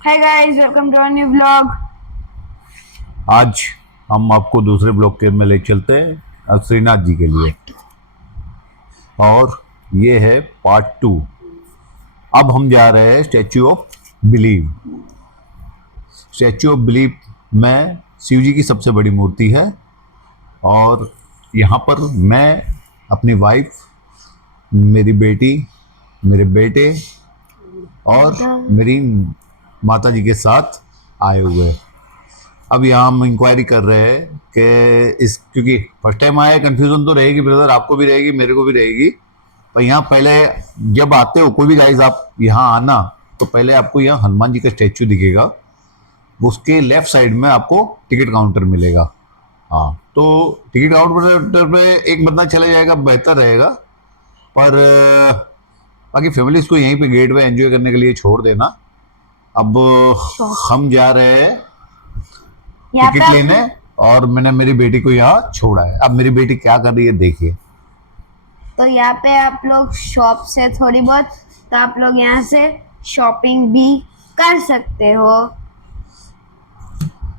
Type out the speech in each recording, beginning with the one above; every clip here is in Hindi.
Hi guys, welcome to a new vlog. आज हम आपको दूसरे ब्लॉक के में ले चलते हैं श्रीनाथ जी के लिए। और ये है पार्ट 2। अब हम जा रहे हैं statue of believe. Statue of believe में शिव जी की सबसे बड़ी मूर्ति है। और यहाँ पर मैं, अपनी वाइफ, मेरी बेटी, मेरे बेटे और मेरी माता जी के साथ आए हुए हैं। अब यहाँ हम इंक्वायरी कर रहे हैं कि इस, क्योंकि फर्स्ट टाइम आए, कंफ्यूजन तो रहेगी ब्रदर, आपको भी रहेगी, मेरे को भी रहेगी। पर यहाँ पहले जब आते हो कोई भी गाइज, आप यहाँ आना तो पहले आपको यहाँ हनुमान जी का स्टैचू दिखेगा। उसके लेफ्ट साइड में आपको टिकट काउंटर मिलेगा। हाँ, तो टिकट काउंटर पे एक बंदा चले जाएगा, बेहतर रहेगा। पर बाकी फैमिलीज को यहीं पे गेट पे एंजॉय करने के लिए छोड़ देना। अब हम जा रहे हैं यहाँ टिकट पे लेने, और मैंने मेरी बेटी को यहाँ छोड़ा है। अब मेरी बेटी क्या कर रही है देखिए। यहाँ पे आप लोग शॉप से थोड़ी बहुत, तो आप लोग यहाँ से शॉपिंग भी कर सकते हो।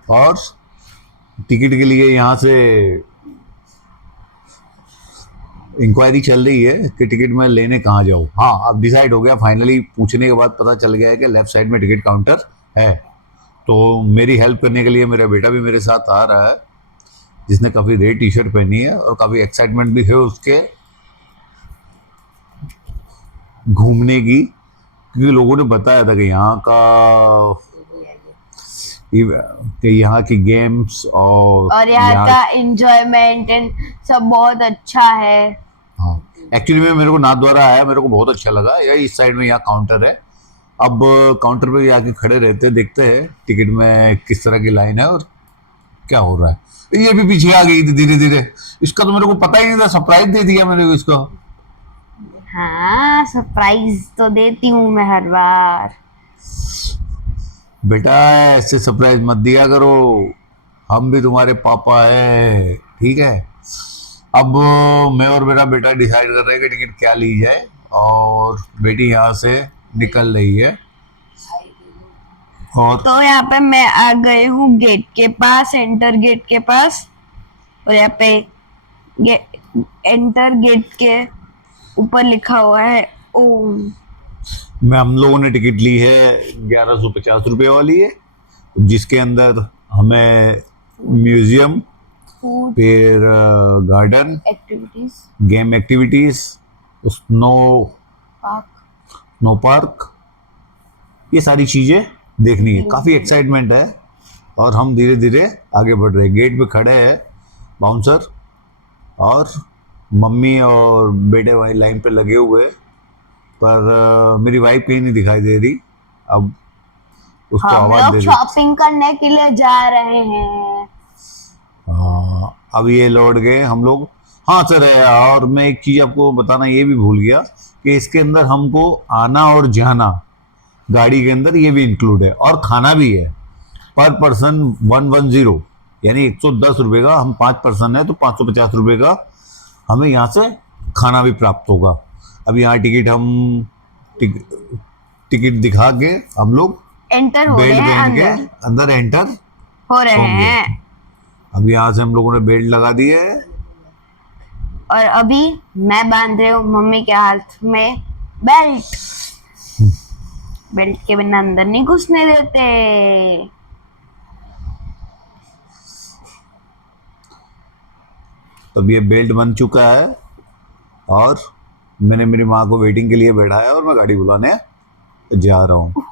और टिकट के लिए यहाँ से इंक्वायरी चल रही है कि टिकट मैं लेने कहाँ जाऊँ। हाँ, अब डिसाइड हो गया फाइनली, पूछने के बाद पता चल गया है कि लेफ्ट साइड में टिकट काउंटर है। तो मेरी हेल्प करने के लिए मेरा बेटा भी मेरे साथ आ रहा है, जिसने काफ़ी रेड टी शर्ट पहनी है और काफ़ी एक्साइटमेंट भी है उसके घूमने की, क्योंकि लोगों ने बताया था कि यहाँ का, कि यहाँ की गेम्स और यहाँ का एंजॉयमेंट एंड सब बहुत अच्छा है। हाँ, एक्चुअली में मेरे को नाथ द्वारा आया, मेरे को बहुत अच्छा लगा। यही इस साइड में यहाँ काउंटर है। अब काउंटर पे आके खड़े रहते हैं, देखते हैं टिकट में किस तरह की लाइन है और क्या हो रहा है। ये भी पीछे आ गई थी धीरे धीरे। इसका तो मेरे को पता ही नहीं था, सरप्राइज दे दिया मेरे को इसको। हाँ, सरप्राइज तो देती हूँ मैं हर बार। बेटा ऐसे सरप्राइज मत दिया करो, हम भी तुम्हारे पापा है, ठीक है। अब मैं और मेरा बेटा डिसाइड कर रहे हैं कि टिकट क्या ली जाए, और बेटी यहाँ से निकल रही है। और तो यहाँ पे मैं आ गई हूँ गेट के पास, एंटर गेट के पास। और यहाँ पे एंटर गेट के ऊपर लिखा हुआ है ओम। हम लोगों ने टिकट ली है 1150 रुपये वाली है, जिसके अंदर हमें म्यूजियम, फूड, फिर garden, activities, game activities, snow park, snow park, ये सारी चीज़ें देखनी है। काफ़ी एक्साइटमेंट है और हम धीरे धीरे आगे बढ़ रहे हैं। गेट पे खड़े हैं बाउंसर, और मम्मी और बेटे भाई लाइन पे लगे हुए हैं। पर मेरी वाइफ कहीं नहीं दिखाई दे रही। अब उसको हम आवाज़ लोग दे दी। शॉपिंग करने के लिए जा रहे हैं। अब ये लौट गए हम लोग। हाँ सर है, और मैं एक चीज़ आपको बताना ये भी भूल गया कि इसके अंदर हमको आना और जाना गाड़ी के अंदर ये भी इंक्लूड है, और खाना भी है। पर पर्सन 110, यानी 110 रुपये का। हम 5 पर्सन है तो 550 रुपये का हमें यहाँ से खाना भी प्राप्त होगा। अब यहाँ टिकट हम टिकट दिखा के हम लोग एंटर हो रहे बेल्ट हैं, पहन के अंदर अंदर एंटर हो रहे होंगे। हैं। अब यहाँ से हम लोगों ने बेल्ट लगा दी है। और अभी मैं बांध रही हूँ मम्मी के हाथ में बेल्ट। बेल्ट के बिना अंदर नहीं घुसने देते। तो अब ये बेल्ट बन चुका है, और मैंने मेरी माँ को वेटिंग के लिए बैठाया और मैं गाड़ी बुलाने जा रहा हूँ।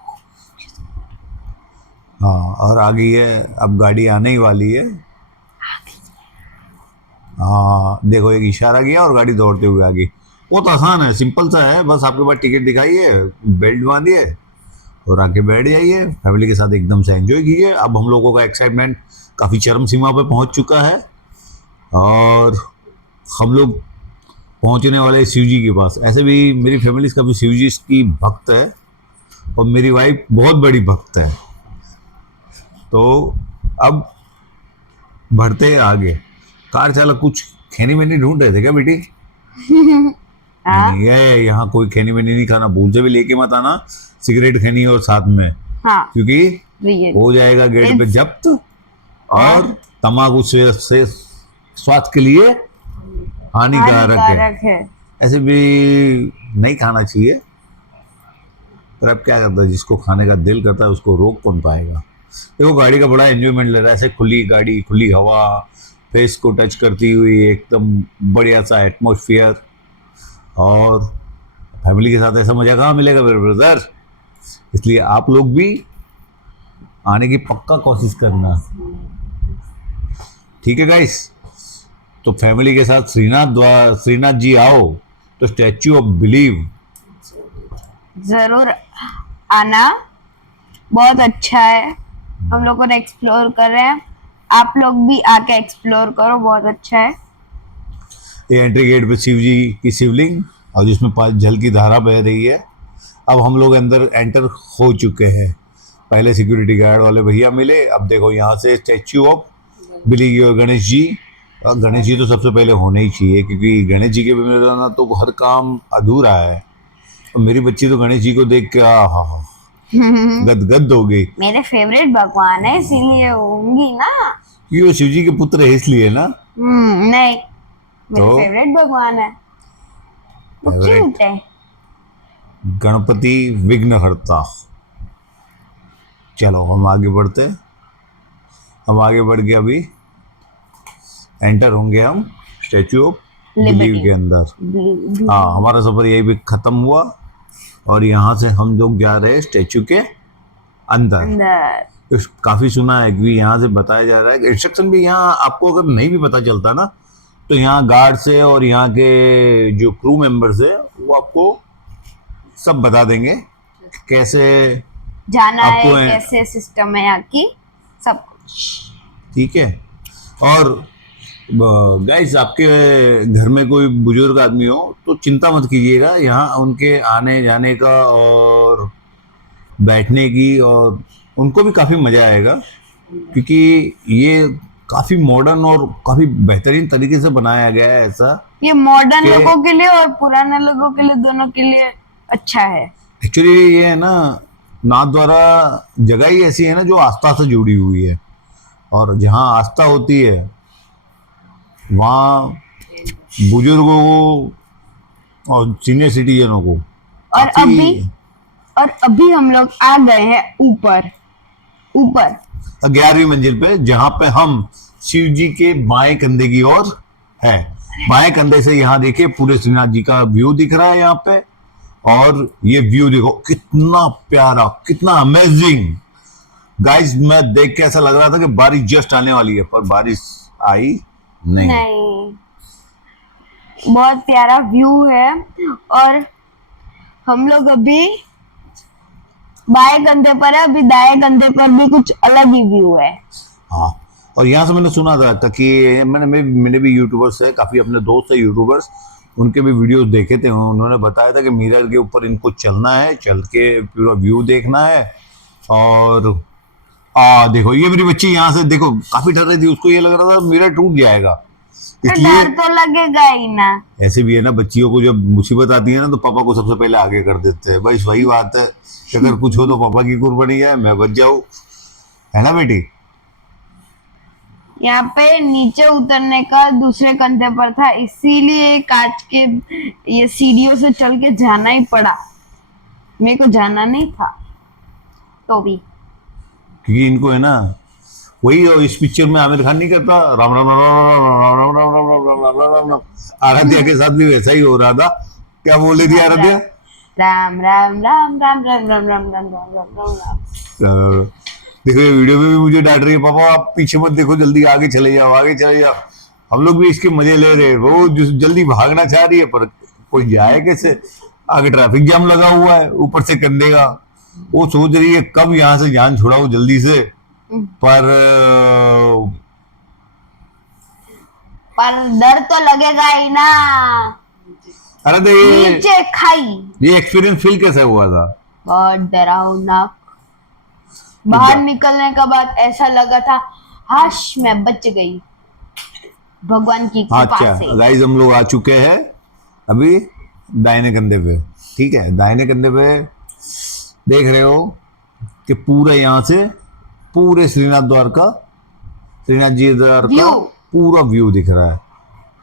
हाँ, और आ गई है, अब गाड़ी आने ही वाली है। हाँ देखो, एक इशारा किया और गाड़ी दौड़ते हुए आ गई। बहुत आसान है, सिंपल सा है। बस आपके पास टिकट दिखाइए, बेल्ट बांधिए और आके बैठ जाइए। फैमिली के साथ एकदम से एंजॉय कीजिए। अब हम लोगों का एक्साइटमेंट काफ़ी चरम सीमा पे पहुंच चुका है, और हम लोग पहुंचने वाले शिव जी के पास। ऐसे भी मेरी फैमिली काफ़ी शिव जी की भक्त है, और मेरी वाइफ बहुत बड़ी भक्त है। तो अब बढ़ते हैं आगे। कार चालक कुछ खैनी मैनी ढूंढ रहे थे क्या बेटी? हाँ, नहीं, ये यहाँ कोई खैनी मैनी नहीं खाना, भूल से भी लेके मत आना सिगरेट खैनी और साथ में। हाँ क्योंकि रियल हो जाएगा गेट पे It's- जब्त, और तंबाकू से स्वास्थ्य के लिए हानिकारक है। हानिकारक है। ऐसे भी नहीं खाना चाहिए, पर अब क्या करता है, जिसको खाने का दिल करता है उसको रोक कौन पाएगा। देखो गाड़ी का बड़ा एंजॉयमेंट ले रहा है, ऐसे खुली गाड़ी, खुली हवा, फेस को टच करती हुई, एकदम बढ़िया सा एटमोसफियर। और फैमिली के साथ ऐसा मजा कहाँ मिलेगा मेरे ब्रदर। इसलिए आप लोग भी आने की पक्का कोशिश करना, ठीक है गाइस। तो फैमिली के साथ श्रीनाथ जी आओ तो स्टैच्यू ऑफ बिलीव जरूर आना, बहुत अच्छा है। हम लोगों ने एक्सप्लोर कर रहे हैं, आप लोग भी आके एक्सप्लोर करो, बहुत अच्छा है। ये एंट्री गेट पे शिव जी की शिवलिंग और जिसमें पांच जल की धारा बह रही है। अब हम लोग अंदर एंटर हो चुके हैं। पहले सिक्योरिटी गार्ड वाले भैया मिले, अब देखो यहाँ से स्टैच्यू ऑफ बिलीव और गणेश जी। और गणेश जी तो सबसे पहले होने ही चाहिए, क्योंकि गणेश जी के बिना ना तो हर काम अधूरा है। और मेरी बच्ची तो गणेश जी को देख के हा गदगद हो गई। मेरे फेवरेट भगवान है, इसीलिए होंगी ना। क्योंकि वो शिव जी के पुत्र है इसलिए ना। नहीं, मेरे तो फेवरेट भगवान है, वो Favorite? क्यूट है। गणपति विघ्नहर्ता। चलो हम आगे बढ़ते हैं। हम आगे बढ़ के अभी एंटर होंगे हम स्टैच्यू ऑफ बिलीव Liberty. के अंदर। हाँ, हमारा सफर यही भी खत्म हुआ और यहाँ से हम लोग जा रहे हैं स्टैच्यू के अंदर। अंदर काफी सुना है कि यहाँ से बताया जा रहा है, इंस्ट्रक्शन भी यहाँ आपको अगर नहीं भी पता चलता ना, तो यहाँ गार्ड से और यहाँ के जो क्रू मेंबर्स है वो आपको सब बता देंगे कैसे जाना आपको है, है। कैसे सिस्टम है यहाँ की, सब कुछ। ठीक है। और गाइस आपके घर में कोई बुजुर्ग आदमी हो तो चिंता मत कीजिएगा, यहाँ उनके आने जाने का और बैठने की, और उनको भी काफ़ी मज़ा आएगा, क्योंकि ये काफ़ी मॉडर्न और काफ़ी बेहतरीन तरीके से बनाया गया है। ऐसा ये मॉडर्न के- लोगों के लिए और पुराने लोगों के लिए, दोनों के लिए अच्छा है। एक्चुअली ये है ना, नाथ द्वारा जगह ही ऐसी है ना जो आस्था से जुड़ी हुई है, और जहाँ आस्था होती है वहाँ बुजुर्गों को और सीनियर सिटीजनों को और काफी- अभी हम लोग आ गए हैं ऊपर ऊपर 11वीं मंजिल पे, जहां पे हम शिव जी के बाएं कंधे की ओर है। बाएं कंधे से यहाँ देखिए पूरे श्रीनाथ जी का व्यू दिख रहा है यहाँ पे। और ये व्यू देखो कितना प्यारा, कितना अमेजिंग। गाइस मैं देख के ऐसा लग रहा था कि बारिश जस्ट आने वाली है, पर बारिश आई नहीं। बहुत प्यारा व्यू है। और हम लोग अभी बाएं कंधे पर है, अभी दाएं कंधे पर भी कुछ अलग ही व्यू है। हाँ, और यहाँ से मैंने सुना था कि मैंने भी यूट्यूबर्स है, काफी अपने दोस्त है यूट्यूबर्स, उनके भी वीडियोस देखे थे। उन्होंने बताया था कि मिरर के ऊपर इनको चलना है, चल के पूरा व्यू देखना है। और देखो ये मेरी बच्ची यहाँ से देखो काफी डर रही थी, उसको ये लग रहा था मिरर टूट जाएगा, तो इसलिए डर तो लगेगा ही ना। ऐसे भी है ना, बच्चियों को जब मुसीबत आती है ना तो पापा को सबसे पहले आगे कर देते हैं। भाई वही बात है कि अगर कुछ हो तो पापा की कुर्बानी है, मैं बच जाऊं, है ना बेटी। यहाँ पे नीचे उतरने का दूसरे कंधे पर था, इसीलिए कांच के ये सीढ़ियों से चल के जाना ही पड़ा। मेरे को जाना नहीं था तो भी। क्योंकि इनको है ना वही, और इस पिक्चर में आमिर खान नहीं करता राम राम राम राम राम राम राम राम राम राम राम राम राम, आराध्या के साथ भी वैसा ही हो रहा था। क्या बोल रही थी आराध्या? राम राम राम राम राम राम राम राम राम राम राम। देखो ये वीडियो में भी मुझे डांट रही है, पापा आप पीछे मत देखो, जल्दी आगे चले जाओ, आगे चले जाओ। हम लोग भी इसके मजे ले रहे हैं, वो जल्दी भागना चाह रही है पर कोई जाए कैसे, आगे ट्रैफिक जाम लगा हुआ है, ऊपर से कंधे का। वो सोच रही है कब यहाँ से जान छुड़ाओ जल्दी से, पर डर तो लगेगा ही ना। अरे तो ये नीचे खाई। एक्सपीरियंस फील कैसे हुआ था? बहुत डरावना। बाहर निकलने के बाद ऐसा लगा था हाश मैं बच गई भगवान की कृपा अच्छा से। गाइस हम लोग आ चुके हैं अभी दाहिने कंधे पे। ठीक है, दाहिने कंधे पे देख रहे हो कि पूरे यहाँ से पूरे श्रीनाथ जी द्वार का View। पूरा व्यू दिख रहा है।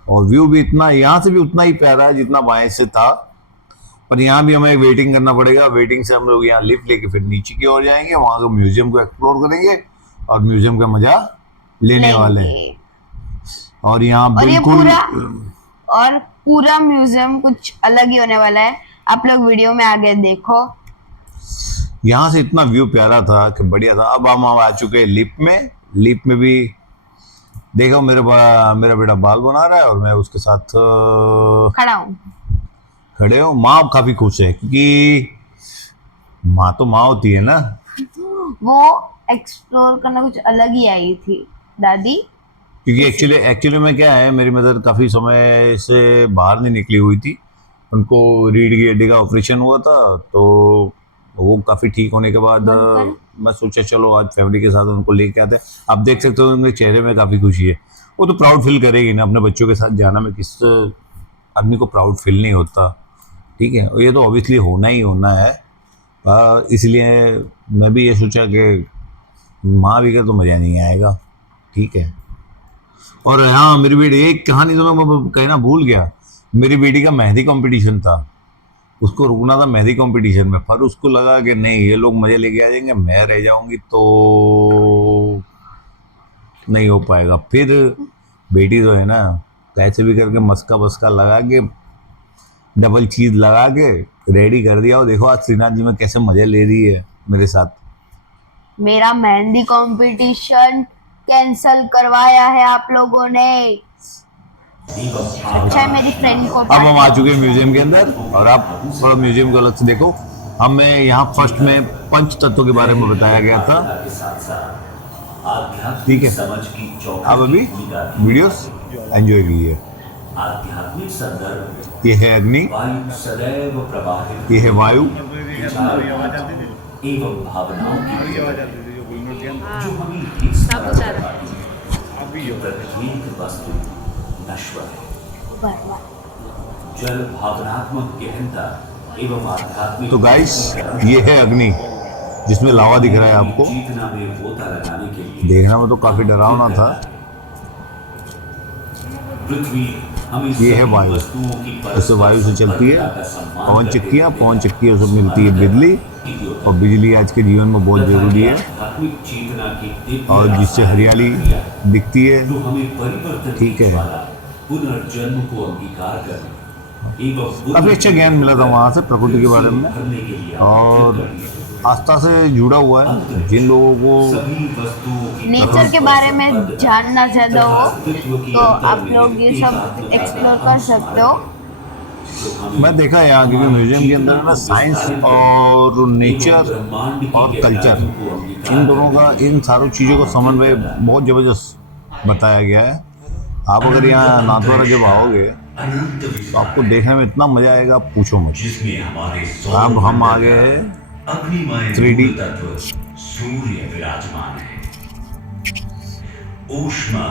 और व्यू भी इतना, यहाँ से भी उतना ही प्यारा है जितना बाएं से था। पर यहाँ भी हमें वेटिंग करना पड़ेगा। वेटिंग से हम लोग यहाँ लिफ्ट लेके फिर नीचे की ओर जाएंगे, वहां के म्यूजियम को एक्सप्लोर करेंगे और म्यूजियम का मजा लेने वाले हैं। लेंगे। और यहाँ और ये बिल्कुल पूरा म्यूजियम कुछ अलग ही होने वाला है। आप लोग वीडियो में आगे देखो। यहाँ से इतना व्यू प्यारा था कि बढ़िया था। अब हम आ चुके हैं लिफ्ट में। लिफ्ट में भी देखो मेरा बेटा बाल बना रहा है और मैं उसके साथ खड़ा हूँ। खड़े हूँ। माँ काफी खुश है क्योंकि माँ तो माँ होती है ना। वो एक्सप्लोर करना कुछ अलग ही आई थी दादी। क्योंकि एक्चुअली में क्या है, मेरी मदर काफी समय से बाहर नहीं निकली हुई थी। उनको रीढ़ की हड्डी का ऑपरेशन हुआ था, तो वो काफी ठीक होने के बाद मैं सोचा चलो आज फैमिली के साथ उनको लेके आते हैं। आप देख सकते हो उनके चेहरे में काफी खुशी है। वो तो प्राउड फील करेगी ना, अपने बच्चों के साथ जाना में किस आदमी को प्राउड फील नहीं होता। ठीक है, ये तो ऑब्वियसली होना ही होना है। इसलिए मैं भी ये सोचा कि माँ भी कर तो मजा नहीं आएगा। ठीक है। और हाँ, मेरी बेटी एक कहानी तो मैं कहना भूल गया। मेरी बेटी का मेहंदी कंपटीशन था, उसको रुकना था मेहंदी कंपटीशन में। पर उसको लगा कि नहीं, ये लोग मजे लेके आ जाएंगे, मैं रह जाऊंगी तो नहीं हो पाएगा। फिर बेटी तो है ना, कैसे भी करके मस्का बस्का लगा के डबल चीज लगा के रेडी कर दिया। और देखो आज श्रीनाथ जी में कैसे मजे ले रही है मेरे साथ। मेरा मेहंदी कंपटीशन कैंसल करवाया है आप लोगों ने। अच्छा है मेरी फ्रेंड को। अब हम आ चुके हैं म्यूजियम के अंदर और आप थोड़ा म्यूजियम को अलग से देखो। हमें यहाँ फर्स्ट में पंच तत्वों के बारे में बताया गया था। ठीक है, आप अभी वीडियोस एंजॉय कीजिए। आध्यात्मिक संदर्भ ये है अग्नि, सदैव प्रवाहित ये है वायु, एवं भावनाओं की जो हमें प्रत्येक वस्तु नश्वर है। जल भावनात्मक गहनता एवं आध्यात्मिक। तो गाइस ये है अग्नि जिसमें लावा दिख रहा है आपको। चेतना में गोता लगाने के लिए देखना में तो काफी डरावना था। पृथ्वी हमें ये है वायु, वस्तुओं की ऐसे वायु से चलती है। पवन चक्कियों से मिलती है बिजली, और बिजली आज के जीवन में बहुत जरूरी है। आध्यात्मिक चेतना की और जिससे हरियाली दिखती है। तो हमें परिवर्तन ठीक है, पुनर्जन्म को अंगीकार करने काफी अच्छा ज्ञान मिला था वहां से प्रकृति के बारे में। और आस्था से जुड़ा हुआ है। जिन लोगों को नेचर के बारे में जानना चाहते हो तो आप लोग ये सब एक्सप्लोर कर सकते हो। मैं देखा है यहाँ के म्यूजियम के अंदर ना, साइंस और नेचर और कल्चर, इन दोनों का, इन सारों चीज़ों का समन्वय बहुत ज़बरदस्त बताया गया है। आप अगर यहाँ नाथद्वारा जब आओगे तो आपको देखने में इतना मजा आएगा, आप पूछो मत। अब हम आ गए हैं 3D सूर्य विराजमान है। ऊष्मा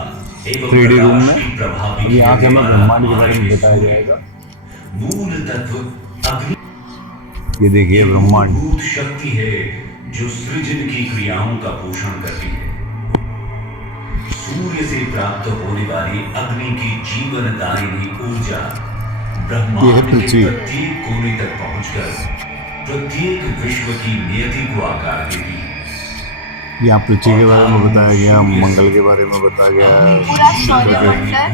3D रूम में। अभी यहाँ से हमें ब्रह्मांड के बारे में बताया जाएगा। मूल तत्व अग्नि ये देखिए ब्रह्मांड भूत शक्ति है जो सृजन की क्रियाओं का पोषण करती है। सूर्य से प्राप्त होने वाली अग्नि की जीवनदायिनी ऊर्जा ब्रह्मांड के प्रत्येक कोने तक पहुंचकर प्रत्येक विश्व की नियति को आकार देती है। यहाँ पृथ्वी के बारे में बताया गया, मंगल के बारे में बताया गया। पूरा सौरमंडल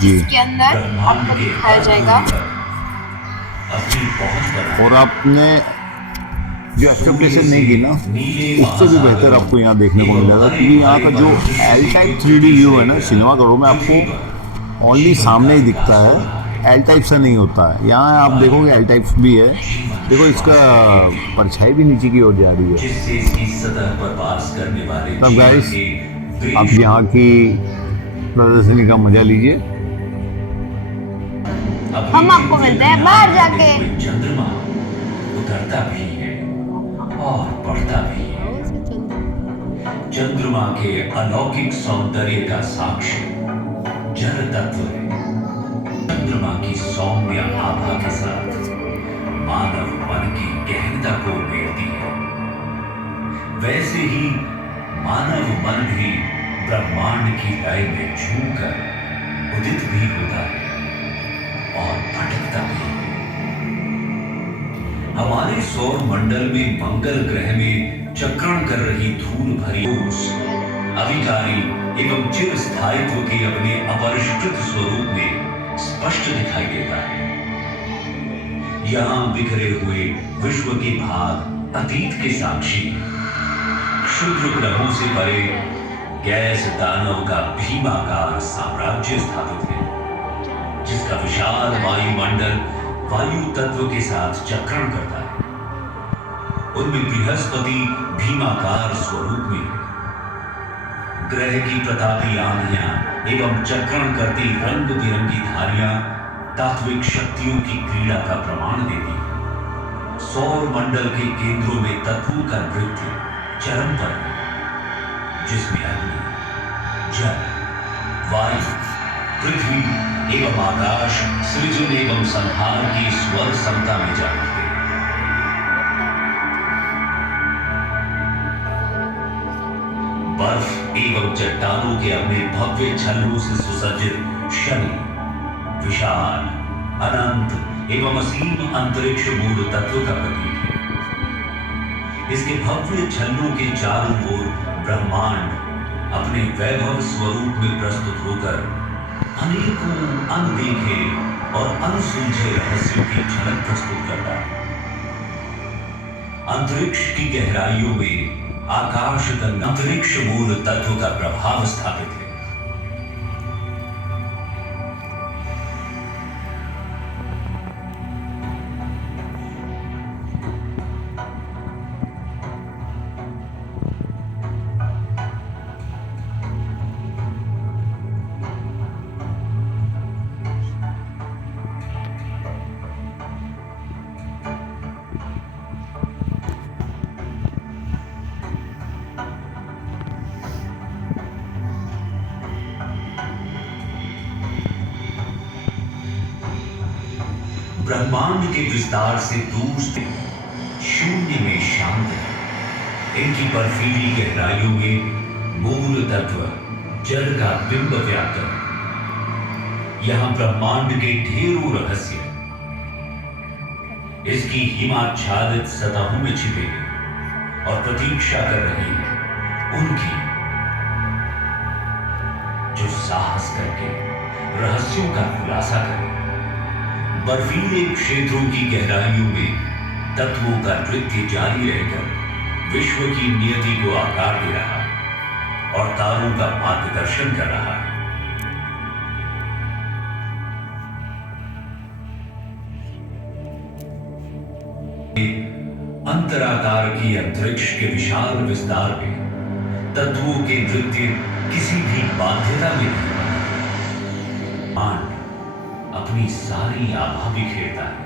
जिसके अंदर आपको दिखाया जाएगा। और आपने जो एक्सपेक्टेशन नहीं की ना, उससे भी बेहतर आपको यहाँ देखने को मिलेगा। क्योंकि यहाँ का जो एल टाइप 3D व्यू है ना, सिनेमा घरों में आपको ओनली सामने ही दिखता है, एल टाइप से नहीं होता है। यहाँ आप देखोगे एल टाइप भी है। देखो इसका परछाई भी नीचे की ओर जा रही है। तब गाइस आप यहाँ की प्रदर्शनी का मजा लीजिए। हम आपको मिलते हैं बाहर जाके। चंद्रमा उतरता भी है और बढ़ता भी है। चंद्रमा के अलौकिक सौंदर्य का साक्ष्य जल तत्व है। चंद्रमा की सौम्य आभा के साथ मानव मन की गहनता को उमेरती है। वैसे ही मानव मन भी ब्रह्मांड की लय में झूमकर उदित भी होता है और भटकता भी है। हमारे सौर मंडल में मंगल ग्रह में चक्रण कर रही धूल भरी उस अविकारी एवं चिर स्थायित्व के अपने अपरिष्कृत स्वरूप में स्पष्ट दिखाई देता है। यहां बिखरे हुए विश्व के भाग अतीत के साक्षी, क्षुद्र ग्रहों से परे गैस दानव का भीमाकार साम्राज्य स्थापित है, जिसका विशाल वायुमंडल वायु तत्व के साथ चक्रण करता है। उनमें बृहस्पति भीमाकार स्वरूप में है। ग्रह की प्रतापी आंधियां एवं चक्रण करती रंग बिरंगी धारियां तात्विक शक्तियों की क्रीड़ा का प्रमाण देती है। सौर मंडल के केंद्रों में तत्वों का नृत्य चरम पर है, जिसमें अग्नि, जल, वायु, पृथ्वी एवं आकाश सृजन एवं संहार की स्वर समता में जागते हैं। बर्फ एवं चट्टानों के अपने भव्य छल्लों से सुसज्जित शनि विशाल, अनंत एवं असीम अंतरिक्ष मूल तत्व का प्रतीक है। इसके भव्य छल्लों के चारों ओर ब्रह्मांड अपने वैभव स्वरूप में प्रस्तुत होकर अनेकों अनदेखे और अनसुलझे रहस्यों की झलक प्रस्तुत करता है। अंतरिक्ष की गहराइयों में आकाश गंगा अंतरिक्ष मूल तत्व का प्रभाव स्थापित है। ब्रह्मांड के विस्तार से दूर से शून्य में शांत है। इनकी बर्फीली गहराइयों में मूल तत्व जल का बिंब व्याप्त है। यहां ब्रह्मांड के ढेरों रहस्य इसकी हिमाच्छादित सतहों में छिपे हैं और प्रतीक्षा कर रहे हैं उनकी, जो साहस करके रहस्यों का खुलासा करें। बर्फीले क्षेत्रों की गहराइयों में तत्वों का नृत्य जारी रहकर विश्व की नियति को आकार दे रहा है और तारों का मार्गदर्शन कर रहा है। अंतराकार की अंतरिक्ष के विशाल विस्तार में तत्वों के नृत्य किसी भी बाध्यता में नहीं बना। अपनी सारी आभा बिखेरता है,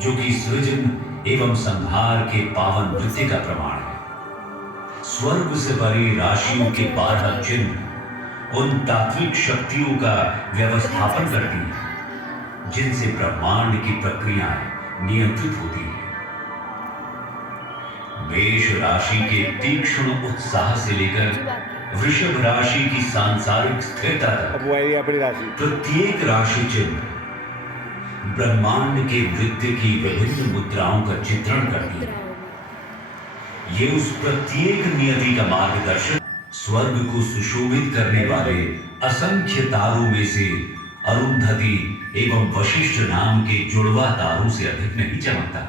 जो कि सृजन एवं संहार के पावन नृत्य का प्रमाण है। स्वर्ग से परे राशियों के 12 चिन्ह उन तात्विक शक्तियों का व्यवस्थापन करती हैं, जिनसे ब्रह्मांड की प्रक्रियाएं नियंत्रित होती हैं। मेष राशि के तीक्ष्ण उत्साह से लेकर वृषभ राशि की सांसारिक स्थिरता तक प्रत्येक राशि चिन्ह ब्रह्मांड के नृत्य की विभिन्न मुद्राओं का चित्रण करती है। ये उस प्रत्येक नियति का मार्गदर्शन स्वर्ग को सुशोभित करने वाले असंख्य तारों में से अरुंधति एवं वशिष्ठ नाम के जुड़वा तारों से अधिक नहीं चमकता।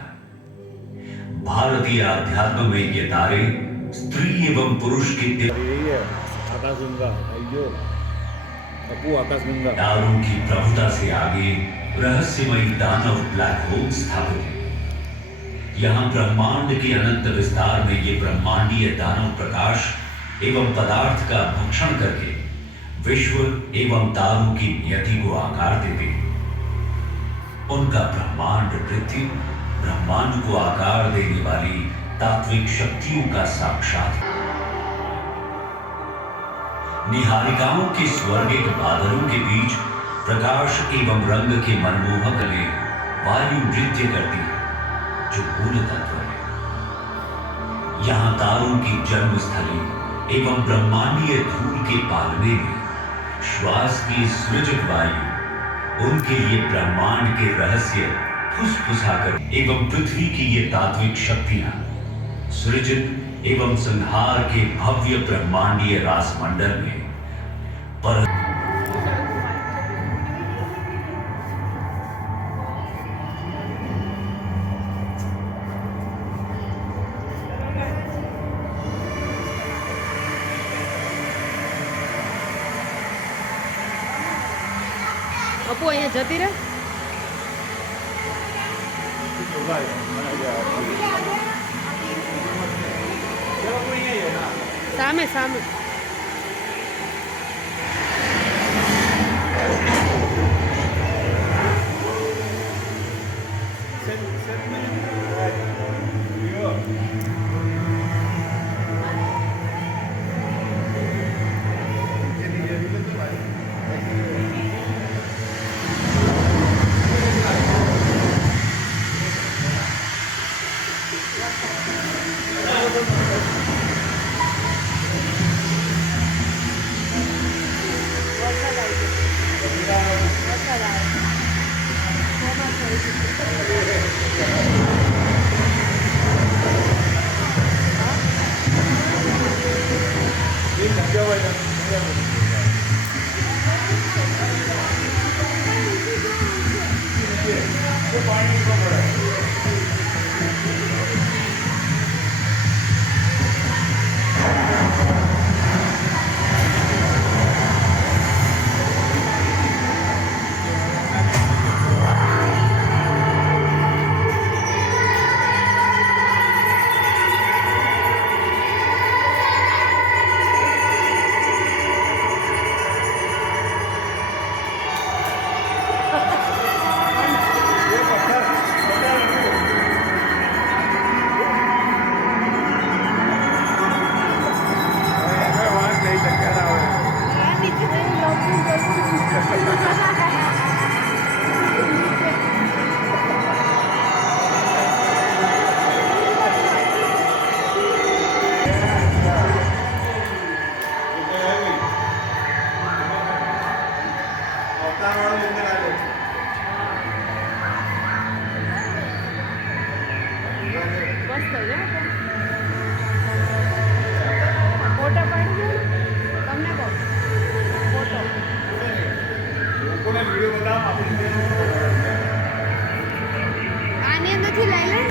भारतीय अध्यात्म में ये तारे स्त्री एवं पुरुष के तारों की प्रभुता से आगे रहस्यमयी दानव ब्लैक होल स्थापित है। यहाँ ब्रह्मांड के अनंत विस्तार में ये ब्रह्मांडीय दानव प्रकाश एवं पदार्थ का भक्षण करके विश्व एवं तारों की नियति को आकार देते हैं। उनका ब्रह्मांड नृत्य ब्रह्मांड को आकार देने वाली तात्विक शक्तियों का साक्षात निहारिकाओं के स्वर्गिक बादलों के बीच प्रकाश एवं रंग के मनमोहक में वायु नृत्य करती है, जो मूल तत्व है। यहाँ तारों की जन्मस्थली एवं ब्रह्मांडीय धूल के पालने में श्वास की सृजक वायु उनके लिए ब्रह्मांड के रहस्य फुसफुसाकर एवं पृथ्वी की ये तात्विक शक्तियां सृजन एवं संहार के भव्य ब्रह्मांडीय रासमंडल में पर અપુ અહીંયા જતી રહે સામે સામે મસ્ત છે ફોટો પાડી દો તમને કહો ફોટો આની અંદરથી લઈ લે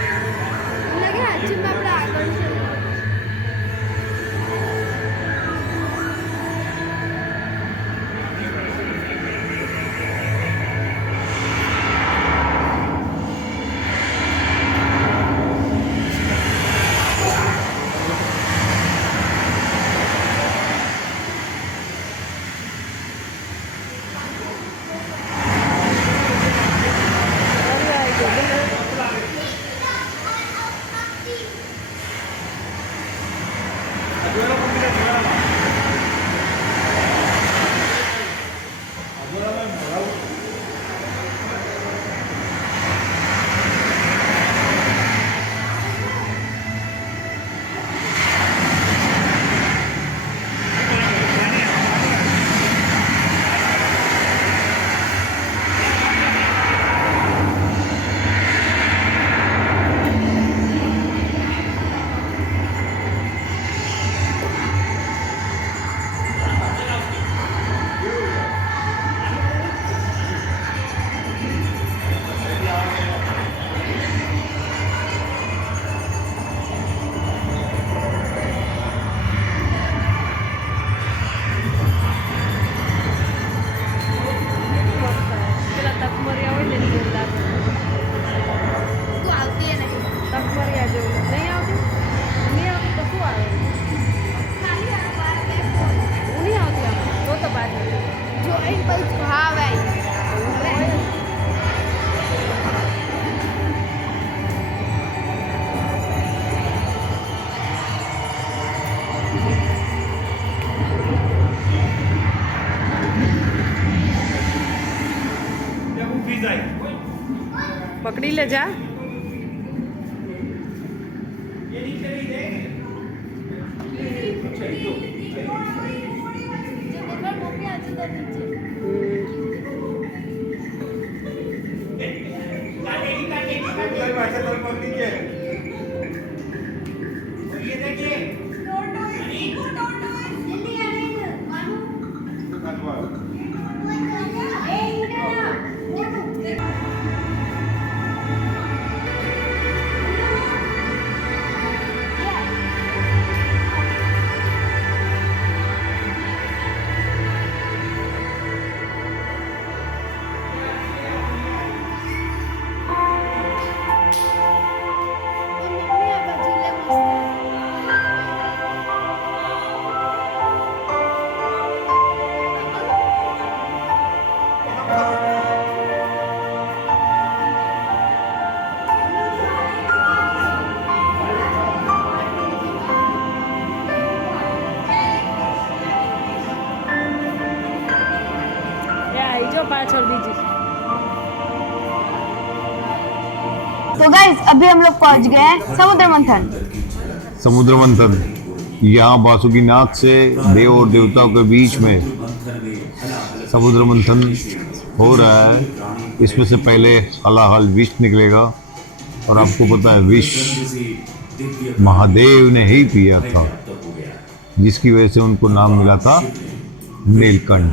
લાગે હાચીમાં આપણે આગળ છે પકડી લે જા जो पाछड़ दीजिए। तो गाइस अभी हम लोग पहुंच गए हैं समुद्र मंथन। समुद्र मंथन यहाँ बासुकीनाथ से देव और देवताओं के बीच में समुद्र मंथन हो रहा है। इसमें से पहले हलाहल विष निकलेगा और आपको पता है विष महादेव ने ही पिया था, जिसकी वजह से उनको नाम मिला था नीलकंठ।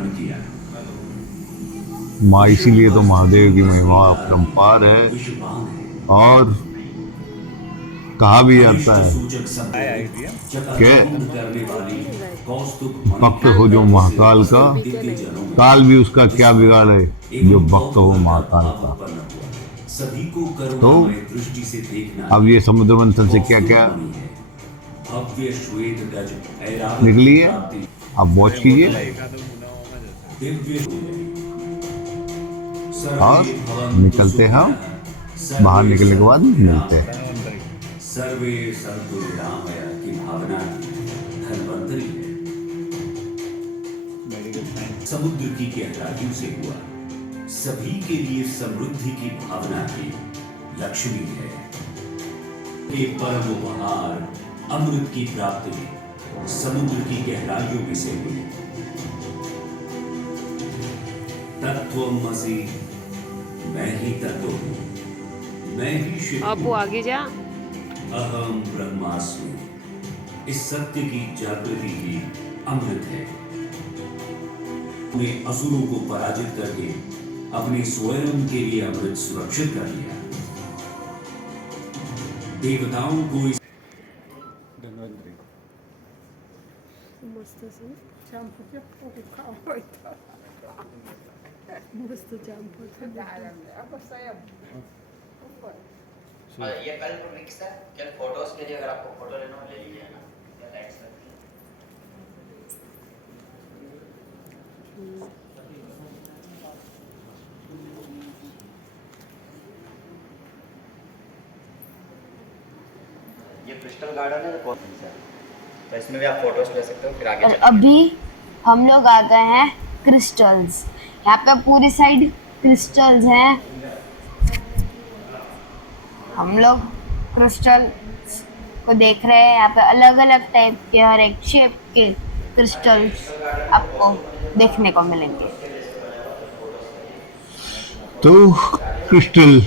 माँ इसीलिए तो महादेव की महिमा अपरंपार है और कहा भी जाता है कि भक्त हो जो महाकाल का, काल भी उसका क्या बिगाड़े जो भक्त हो महाकाल का। तो अब ये समुद्र मंथन से क्या क्या निकली है आप वॉच कीजिए और निकलते हैं। बाहर निकलने के बाद मिलते हैं। सर्वे संतु निरामय की भावना धन्वंतरी है। समुद्र की गहराइयों से हुआ सभी के लिए समृद्धि की भावना की लक्ष्मी है। एक परम उपहार अमृत की प्राप्ति समुद्र की गहराइयों में से हुई। तत्वमसि मैं ही तत्व हूँ, मैं ही शिव अब वो आगे जा। अहम ब्रह्मास्मि इस सत्य की जागृति ही अमृत है। उन्हें असुरों को पराजित करके अपने स्वयं के लिए अमृत सुरक्षित कर लिया। देवताओं को इस मस्त असं चॅम्पूच्या पोटी खावायचा मस्त चॅम्पूचा ये कल रिक्स है, कल फोटोज के लिए अगर आपको फोटो लेना हो ले लीजिए ना, या लाइट्स रखिए। ये क्रिस्टल गार्डन है तो इसमें भी आप फोटोज ले सकते हो। फिर आगे और चलिए। अभी हम लोग आ गए हैं क्रिस्टल्स। यहाँ पे पूरी साइड क्रिस्टल्स हैं। हम लोग क्रिस्टल को देख रहे हैं। यहाँ पे अलग अलग टाइप के हर एक शेप के क्रिस्टल्स आपको देखने को मिलेंगे। तो क्रिस्टल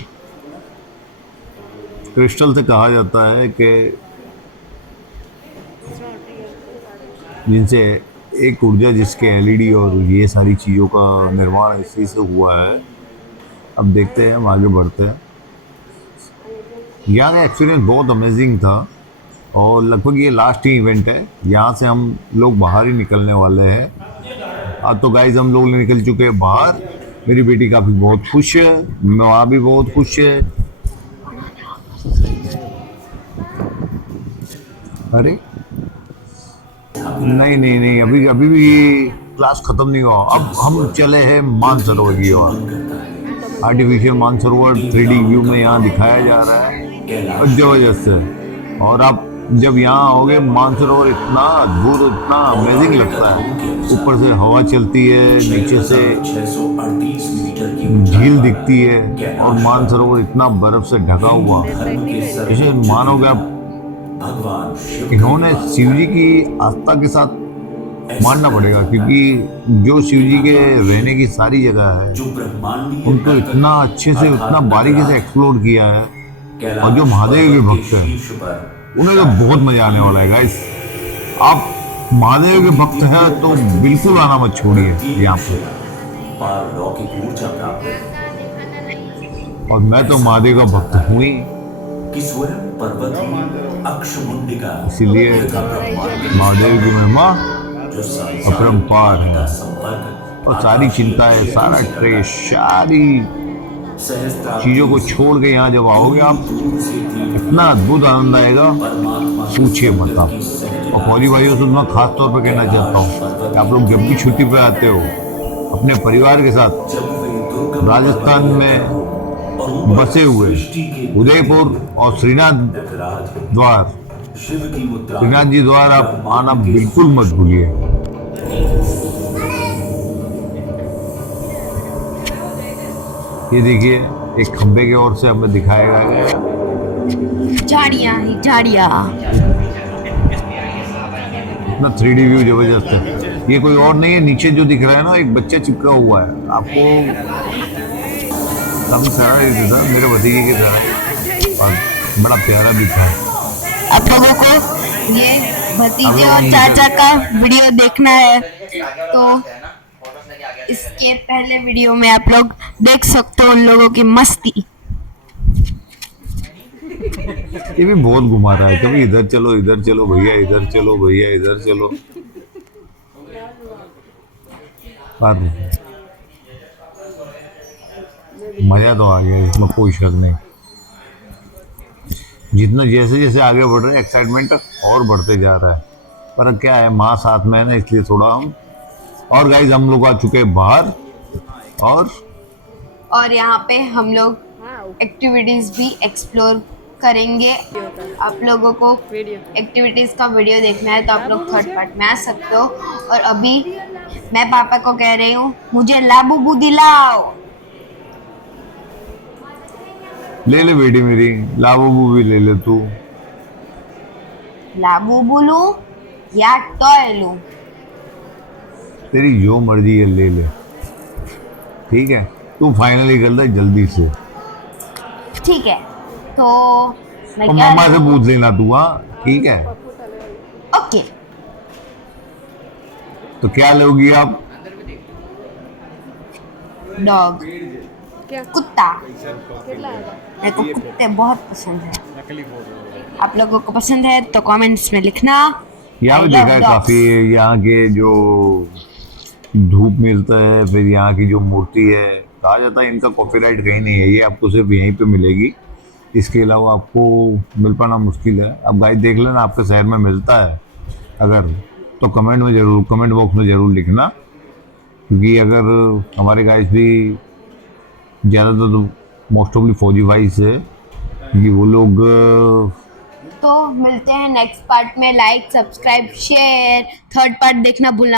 से कहा जाता है कि जिनसे एक ऊर्जा जिसके एलईडी और ये सारी चीज़ों का निर्माण इसी से हुआ है। अब देखते हैं, हम आगे बढ़ते हैं। यहाँ का एक्सपीरियंस बहुत अमेजिंग था और लगभग ये लास्ट ही इवेंट है। यहाँ से हम लोग बाहर ही निकलने वाले हैं। अब तो गाइज हम लोग निकल चुके हैं बाहर। मेरी बेटी काफ़ी बहुत खुश है, माँ भी बहुत खुश है। अरे नहीं, अभी भी क्लास खत्म नहीं हुआ। अब हम चले हैं मानसरोवर की ओर। आर्टिफिशियल मानसरोवर 3D व्यू में यहाँ दिखाया जा रहा है जबरदस्त है। और आप जब यहाँ आओगे मानसरोवर इतना अद्भुत, इतना अमेजिंग लगता है। ऊपर से हवा चलती है, नीचे से झील दिखती है और मानसरोवर इतना बर्फ से ढका हुआ। इसे मानोगे आप, इन्होंने शिव जी की आस्था के साथ मानना पड़ेगा, क्योंकि जो शिव जी के रहने की सारी जगह है उनको इतना अच्छे से, इतना बारीकी से एक्सप्लोर किया है। और जो महादेव के भक्त हैं उन्हें तो बहुत मजा आने वाला है गाइस। आप महादेव के भक्त हैं तो बिल्कुल आना मत छोड़िए यहाँ पे। और मैं तो महादेव का भक्त हूँ ही, इसीलिए महादेव की महिमा अपरंपार है। और सारी चिंताएं, सारा ट्रेस, सारी चीज़ों को छोड़ के यहाँ जब आओगे आप, इतना अद्भुत आनंद आएगा, पूछिए मत आप। और फौजी भाइयों से मैं खास तौर पर कहना चाहता हूँ कि आप लोग जब भी छुट्टी पे आते हो अपने परिवार के साथ राजस्थान में बसे हुए उदयपुर और श्रीनाथ जी द्वार आप आना बिल्कुल मत भूलिए। ये देखिए एक खंबे की ओर से हमें दिखाया गया झाड़ियाँ ही झाड़ियाँ। ना 3D व्यू जबरदस्त है। ये कोई और नहीं है, नीचे जो दिख रहा है ना एक बच्चा चिपका हुआ है आपको, काफी सारा ये था मेरे भतीजे की तरह और बड़ा प्यारा भी था। आप लोगों को ये भतीजे अब और हम चाचा का वीडियो देखना है आगे तो वाला है ना, फोटोज लेके आगे इसके पहले वीडियो में आप लोग देख सकते हो उन लोगों की मस्ती। ये भी बहुत घुमा रहा है, कभी इधर चलो भैया, इधर चलो भैया, इधर चलो। पर मजा तो आ गया, इसमें कोई शक नहीं। जितना जैसे जैसे आगे बढ़ रहे हैं एक्साइटमेंट और बढ़ते जा रहा है। पर क्या है, माँ साथ में है ना, इसलिए थोड़ा हम। और गाइस हम लोग आ चुके हैं बाहर और यहाँ पे हम लोग एक्टिविटीज भी एक्सप्लोर करेंगे। आप लोगों को वीडियो एक्टिविटीज का वीडियो देखना है तो आप लोग थर्ड पार्ट में आ सकते हो। और अभी मैं पापा को कह रही हूँ मुझे लाबूबू दिलाओ। ले ले बेटी मेरी, लाबू भी ले ले तू। लाबूबू लूं या टॉय लूं? तेरी जो मर्जी है ले ले, ठीक है। तू फाइनली कर ले जल्दी से। ठीक है तो मैं और क्या मामा से पूछ लेना तू, हाँ ठीक है। ओके। तो क्या लोगी आप? डॉग, क्या कुत्ता। कितना आएगा? मेरे को कुत्ते बहुत पसंद है। आप लोगों को पसंद है तो कमेंट्स में लिखना। यहाँ I पे love देखा है dogs. काफी, यहाँ के जो धूप मिलता है, फिर यहाँ की जो मूर्ति है, कहा जाता है इनका कॉपीराइट कहीं नहीं है, ये आपको सिर्फ यहीं पे मिलेगी। इसके अलावा आपको मिल पाना मुश्किल है। अब गाइस देख लेना आपके शहर में मिलता है अगर, तो कमेंट बॉक्स में ज़रूर लिखना, क्योंकि अगर हमारे गाइस भी ज़्यादातर तो मोस्ट ऑफली फौजी भाई से, क्योंकि वो लोग तो मिलते हैं नेक्स्ट पार्ट में। Like, subscribe, share, third part देखना भूलना